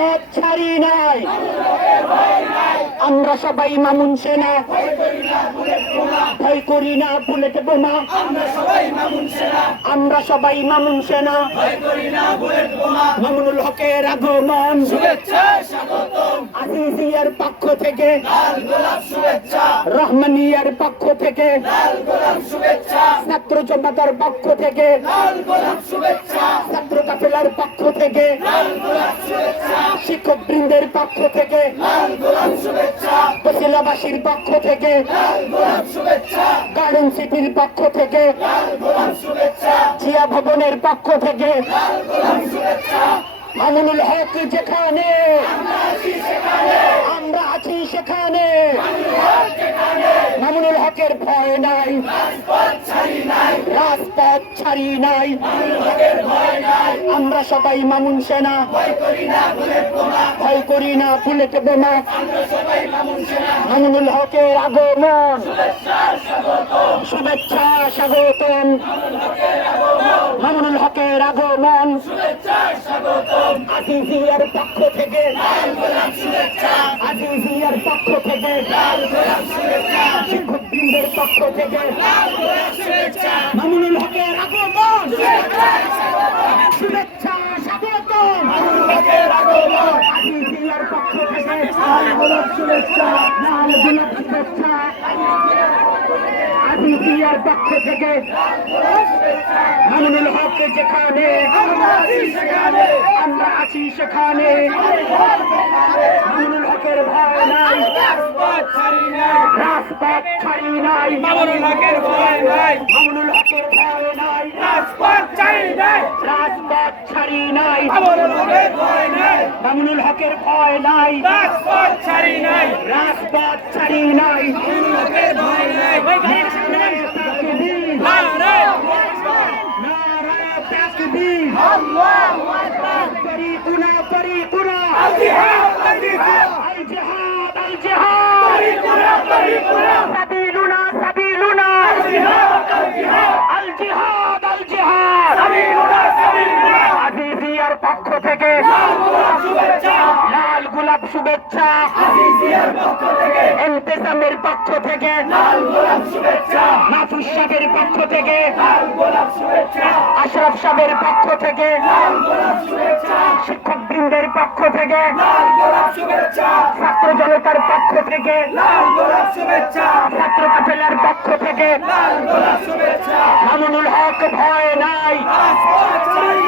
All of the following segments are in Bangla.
রাজপথ ছাড়ি নাই। আমরা সবাই মামুন সেনা। ভয় করি না বুলেট বোমা। আমরা সবাই মামুন সেনা। মামুনুল হকের আগমন। আজিজিয়ার পক্ষ থেকে রহমানিয়ার পক্ষ থেকে ছাত্র জনতার পক্ষ থেকে ছাত্র কাফেলার পক্ষ থেকে শিক্ষক বৃন্দের পক্ষ থেকে বসিলাবাসীর পক্ষ থেকে গার্ডেন সিটির পক্ষ থেকে জিয়া ভবনের পক্ষ থেকে মামুনুল হক যেখানে আছি সেখানে। মামুনুল হকের ভয় নাই। রাজপথ ছাড়ি নাই। আমরা সবাই মামুন সেনা। ভয় করি না বুলেট বোমা। মামুনুল হকের আগমন। শুভেচ্ছা স্বাগতম। মামুনুল হকের আগমন। আজিজিয়ার পক্ষ থেকে। আজিজিয়ার পক্ষ থেকে। শিক্ষক বৃন্দের পক্ষ থেকে। মামুনুল হকের আগমন। শুভেচ্ছা স্বাগতম আজিজিয়ার শুভেচ্ছা আজিজিয়ার পক্ষ থেকে মামুনুল হক যেখানে আমরা আছি সেখানে মামুনুল হকের ভয় নাই রাজপথ ছাড়ি নাই মামুনুল হকের ভয় নাই মামুনুল হকের ভয় নাই রাজপথ চাই নাই রাজপথ ছাড়ি নাই মামুনুল হকের ভয় নাই মামুনুল হকের ভয় নাই রাজপথ ছাড়ি নাই রাজপথ ছাড়ি নাই মামুনুল হকের ভয় নাই নারায়ে তাকবীর, নারায়ে নারায়ে তাকবীর। আল্লাহু আকবার তরিকুনা তরিকুনা আল জিহাদ আল জিহাদ আল জিহাদ আল জিহাদ তরিকুনা তরিকুনা সাবিলুনা সাবিলুনা আল জিহাদ আল জিহাদ আল জিহাদ আল জিহাদ সাবিলুনা সাবিলুনা আজিজিয়ার পক্ষ থেকে গোলাপ শুভেচ্ছা লাল গোলাপ শুভেচ্ছা। আজিজিয়ার পক্ষ থেকে। এন্তেসামের পক্ষ থেকে। লাল গোলাপ শুভেচ্ছা। মাহফুজ সাহেবের পক্ষ থেকে। লাল গোলাপ শুভেচ্ছা। আশরাফ সাহেবের পক্ষ থেকে। লাল গোলাপ শুভেচ্ছা। শিক্ষক বৃন্দের পক্ষ থেকে। লাল গোলাপ শুভেচ্ছা। ছাত্র জনতার পক্ষ থেকে। লাল গোলাপ শুভেচ্ছা। ছাত্র কাফেলার পক্ষ থেকে। লাল গোলাপ শুভেচ্ছা। মামুনুল হক ভয় নাই। রাজপথ নাই।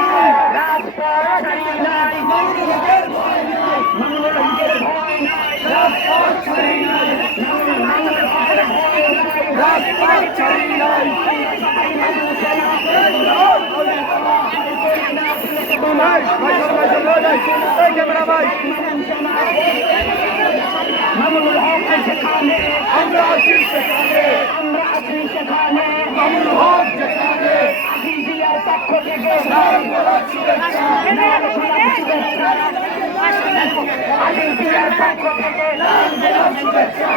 রাজপথ নাই। মামুনুল হকের ভয় নাই মামুনুল হকের ভয় নাই রাজপথ চাই নাই মামুনুল হকের রাজপথ চাই নাই আমরা আছি সেখানে আমরা আছি সেখানে মামুনুল হক যেখানে আজিজিয়ার পক্ষ থেকে আজিজিয়ার পক্ষ থেকে শুভেচ্ছা